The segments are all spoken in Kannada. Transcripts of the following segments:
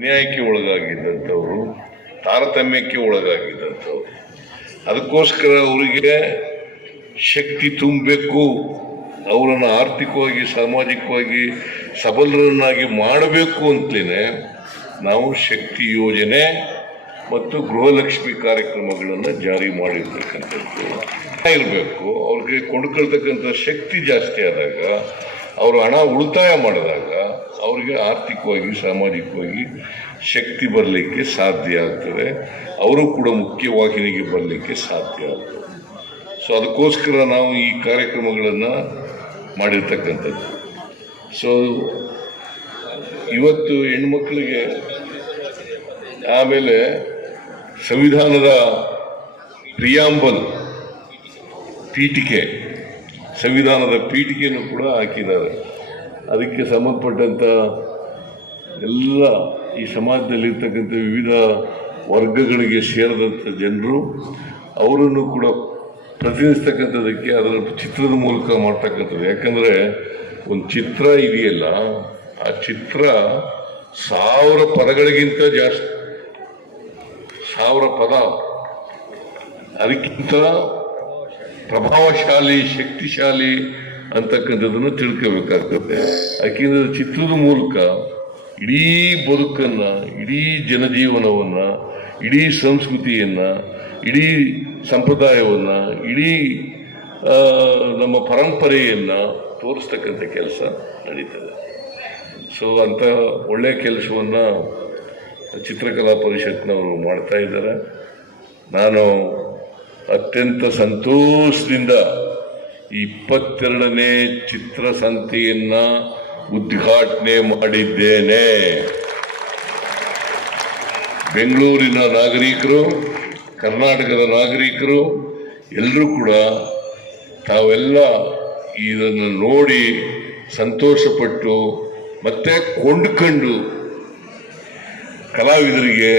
ಅನ್ಯಾಯಕ್ಕೆ ಒಳಗಾಗಿದ್ದಂಥವ್ರು, ತಾರತಮ್ಯಕ್ಕೆ ಒಳಗಾಗಿದ್ದಂಥವ್ರು. ಅದಕ್ಕೋಸ್ಕರ ಅವರಿಗೆ ಶಕ್ತಿ ತುಂಬಬೇಕು, ಅವರನ್ನು ಆರ್ಥಿಕವಾಗಿ ಸಾಮಾಜಿಕವಾಗಿ ಸಬಲರನ್ನಾಗಿ ಮಾಡಬೇಕು ಅಂತಲೇ ನಾವು ಶಕ್ತಿ ಯೋಜನೆ ಮತ್ತು ಗೃಹಲಕ್ಷ್ಮಿ ಕಾರ್ಯಕ್ರಮಗಳನ್ನು ಜಾರಿ ಮಾಡಿರ್ತಕ್ಕಂಥದ್ದು ಇರಬೇಕು. ಅವ್ರಿಗೆ ಕೊಂಡ್ಕೊಳ್ತಕ್ಕಂಥ ಶಕ್ತಿ ಜಾಸ್ತಿ ಆದಾಗ, ಅವರು ಹಣ ಉಳಿತಾಯ ಮಾಡಿದಾಗ ಅವ್ರಿಗೆ ಆರ್ಥಿಕವಾಗಿ ಸಾಮಾಜಿಕವಾಗಿ ಶಕ್ತಿ ಬರಲಿಕ್ಕೆ ಸಾಧ್ಯ ಆಗ್ತದೆ. ಅವರು ಕೂಡ ಮುಖ್ಯವಾಹಿನಿಗೆ ಬರಲಿಕ್ಕೆ ಸಾಧ್ಯ ಆಗ್ತದೆ. ಸೊ ಅದಕ್ಕೋಸ್ಕರ ನಾವು ಈ ಕಾರ್ಯಕ್ರಮಗಳನ್ನು ಮಾಡಿರ್ತಕ್ಕಂಥದ್ದು. ಸೊ ಇವತ್ತು ಹೆಣ್ಮಕ್ಳಿಗೆ ಆಮೇಲೆ ಸಂವಿಧಾನದ ಪ್ರಿಯಾಂಬಲ್ ಪೀಠಿಕೆ, ಸಂವಿಧಾನದ ಪೀಠಿಕೆಯನ್ನು ಕೂಡ ಹಾಕಿದ್ದಾರೆ. ಅದಕ್ಕೆ ಸಂಬಂಧಪಟ್ಟಂಥ ಎಲ್ಲ ಈ ಸಮಾಜದಲ್ಲಿರ್ತಕ್ಕಂಥ ವಿವಿಧ ವರ್ಗಗಳಿಗೆ ಸೇರಿದಂಥ ಜನರು ಅವರನ್ನು ಕೂಡ ಪ್ರತಿನಿಧಿಸ್ತಕ್ಕಂಥದ್ದಕ್ಕೆ ಅದರ ಚಿತ್ರದ ಮೂಲಕ ಮಾಡ್ತಕ್ಕಂಥದ್ದು. ಯಾಕಂದರೆ ಒಂದು ಚಿತ್ರ ಇದೆಯಲ್ಲ, ಆ ಚಿತ್ರ 1000 ಪದಗಳಿಗಿಂತ ಜಾಸ್ತಿ, 1000 ಪದ, ಅದಕ್ಕಿಂತ ಪ್ರಭಾವಶಾಲಿ, ಶಕ್ತಿಶಾಲಿ ಅಂತಕ್ಕಂಥದ್ದನ್ನು ತಿಳ್ಕೋಬೇಕಾಗ್ತದೆ. ಯಾಕೆಂದರೆ ಚಿತ್ರದ ಮೂಲಕ ಇಡೀ ಬದುಕನ್ನು, ಇಡೀ ಜನಜೀವನವನ್ನು, ಇಡೀ ಸಂಸ್ಕೃತಿಯನ್ನು, ಇಡೀ ಸಂಪ್ರದಾಯವನ್ನು, ಇಡೀ ನಮ್ಮ ಪರಂಪರೆಯನ್ನು ತೋರಿಸ್ತಕ್ಕಂಥ ಕೆಲಸ ನಡೀತದೆ. ಸೊ ಅಂಥ ಒಳ್ಳೆಯ ಕೆಲಸವನ್ನು ಚಿತ್ರಕಲಾ ಪರಿಷತ್ನವರು ಮಾಡ್ತಾ ಇದ್ದಾರೆ. ನಾನು ಅತ್ಯಂತ ಸಂತೋಷದಿಂದ 22ನೇ ಚಿತ್ರಸಂತೆಯನ್ನು ಉದ್ಘಾಟನೆ ಮಾಡಿದ್ದೇನೆ. ಬೆಂಗಳೂರಿನ ನಾಗರಿಕರು, ಕರ್ನಾಟಕದ ನಾಗರಿಕರು ಎಲ್ಲರೂ ಕೂಡ ತಾವೆಲ್ಲ ಇದನ್ನು ನೋಡಿ ಸಂತೋಷಪಟ್ಟು ಮತ್ತೆ ಕೊಂಡ್ಕೊಂಡು ಕಲಾವಿದರಿಗೆ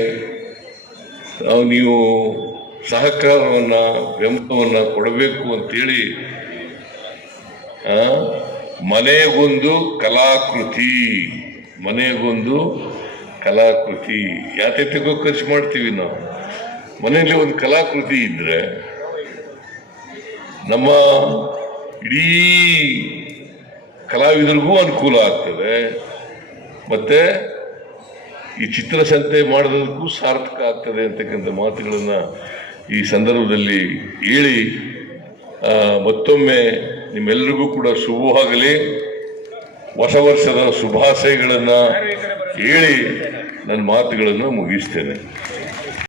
ನೀವು ಸಹಕಾರವನ್ನು, ಬೆಂಬಲವನ್ನು ಕೊಡಬೇಕು ಅಂತೇಳಿ ಮನೆಗೊಂದು ಕಲಾಕೃತಿ, ಮನೆಗೊಂದು ಕಲಾಕೃತಿ ಯಾತೆಗೋ ಖರ್ಚು ಮಾಡ್ತೀವಿ ನಾವು. ಮನೆಯಲ್ಲಿ ಒಂದು ಕಲಾಕೃತಿ ಇದ್ದರೆ ನಮ್ಮ ಇಡೀ ಕಲಾವಿದರಿಗೂ ಅನುಕೂಲ ಆಗ್ತದೆ, ಮತ್ತು ಈ ಚಿತ್ರಸಂತೆ ಮಾಡೋದಕ್ಕೂ ಸಾರ್ಥಕ ಆಗ್ತದೆ ಅಂತಕ್ಕಂಥ ಮಾತುಗಳನ್ನು ಈ ಸಂದರ್ಭದಲ್ಲಿ ಹೇಳಿ ಮತ್ತೊಮ್ಮೆ ನಿಮ್ಮೆಲ್ಲರಿಗೂ ಕೂಡ ಶುಭವಾಗಲಿ, ಹೊಸ ವರ್ಷದ ಶುಭಾಶಯಗಳನ್ನು ಹೇಳಿ ನನ್ನ ಮಾತುಗಳನ್ನು ಮುಗಿಸ್ತೇನೆ.